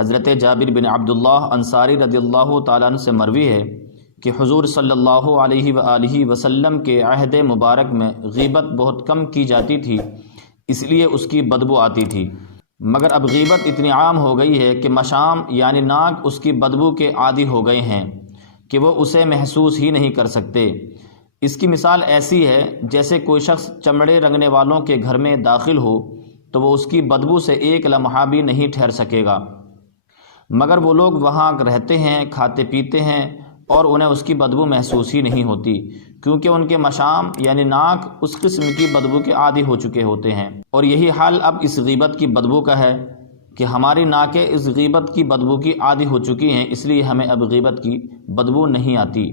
حضرت جابر بن عبداللہ انصاری رضی اللہ تعالیٰ عنہ سے مروی ہے کہ حضور صلی اللہ علیہ وآلہ وسلم کے عہد مبارک میں غیبت بہت کم کی جاتی تھی، اس لیے اس کی بدبو آتی تھی، مگر اب غیبت اتنی عام ہو گئی ہے کہ مشام یعنی ناک اس کی بدبو کے عادی ہو گئے ہیں کہ وہ اسے محسوس ہی نہیں کر سکتے۔ اس کی مثال ایسی ہے جیسے کوئی شخص چمڑے رنگنے والوں کے گھر میں داخل ہو تو وہ اس کی بدبو سے ایک لمحہ بھی نہیں ٹھہر سکے گا، مگر وہ لوگ وہاں رہتے ہیں، کھاتے پیتے ہیں اور انہیں اس کی بدبو محسوس ہی نہیں ہوتی، کیونکہ ان کے مشام یعنی ناک اس قسم کی بدبو کے عادی ہو چکے ہوتے ہیں۔ اور یہی حال اب اس غیبت کی بدبو کا ہے کہ ہماری ناکیں اس غیبت کی بدبو کی عادی ہو چکی ہیں، اس لیے ہمیں اب غیبت کی بدبو نہیں آتی۔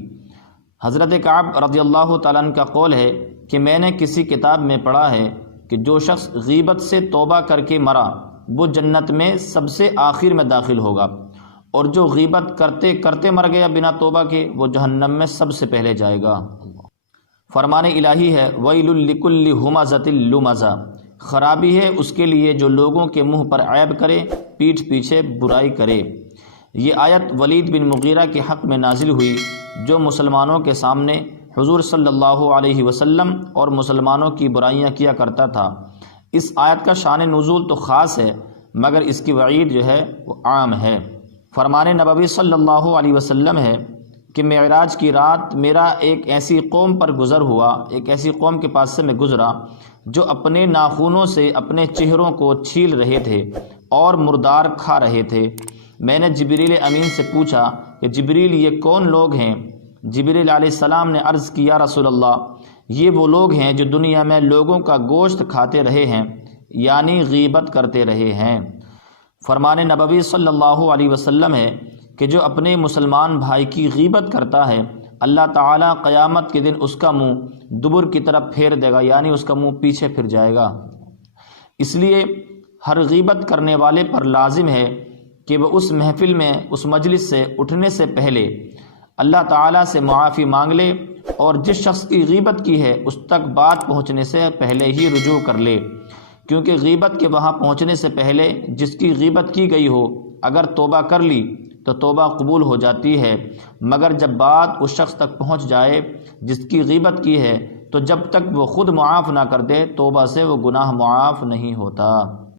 حضرت کعب رضی اللہ تعالیٰ عنہ کا قول ہے کہ میں نے کسی کتاب میں پڑھا ہے کہ جو شخص غیبت سے توبہ کر کے مرا وہ جنت میں سب سے آخر میں داخل ہوگا، اور جو غیبت کرتے کرتے مر گیا بنا توبہ کے وہ جہنم میں سب سے پہلے جائے گا۔ فرمان الہی ہے ویل لکل ہمزۃ لمزہ، خرابی ہے اس کے لیے جو لوگوں کے منہ پر عیب کرے، پیٹھ پیچھے برائی کرے۔ یہ آیت ولید بن مغیرہ کے حق میں نازل ہوئی جو مسلمانوں کے سامنے حضور صلی اللہ علیہ وسلم اور مسلمانوں کی برائیاں کیا کرتا تھا۔ اس آیت کا شان نزول تو خاص ہے مگر اس کی وعید جو ہے وہ عام ہے۔ فرمان نبوی صلی اللہ علیہ وسلم ہے کہ معراج کی رات میرا ایک ایسی قوم پر گزر ہوا، ایک ایسی قوم کے پاس سے میں گزرا جو اپنے ناخنوں سے اپنے چہروں کو چھیل رہے تھے اور مردار کھا رہے تھے۔ میں نے جبریل امین سے پوچھا کہ جبریل یہ کون لوگ ہیں؟ جبریل علیہ السلام نے عرض کیا یا رسول اللہ یہ وہ لوگ ہیں جو دنیا میں لوگوں کا گوشت کھاتے رہے ہیں، یعنی غیبت کرتے رہے ہیں۔ فرمان نبوی صلی اللہ علیہ وسلم ہے کہ جو اپنے مسلمان بھائی کی غیبت کرتا ہے اللہ تعالیٰ قیامت کے دن اس کا منہ دبر کی طرف پھیر دے گا، یعنی اس کا منہ پیچھے پھر جائے گا۔ اس لیے ہر غیبت کرنے والے پر لازم ہے کہ وہ اس محفل میں، اس مجلس سے اٹھنے سے پہلے اللہ تعالیٰ سے معافی مانگ لے، اور جس شخص کی غیبت کی ہے اس تک بات پہنچنے سے پہلے ہی رجوع کر لے، کیونکہ غیبت کے وہاں پہنچنے سے پہلے جس کی غیبت کی گئی ہو اگر توبہ کر لی تو توبہ قبول ہو جاتی ہے، مگر جب بات اس شخص تک پہنچ جائے جس کی غیبت کی ہے تو جب تک وہ خود معاف نہ کر دے توبہ سے وہ گناہ معاف نہیں ہوتا۔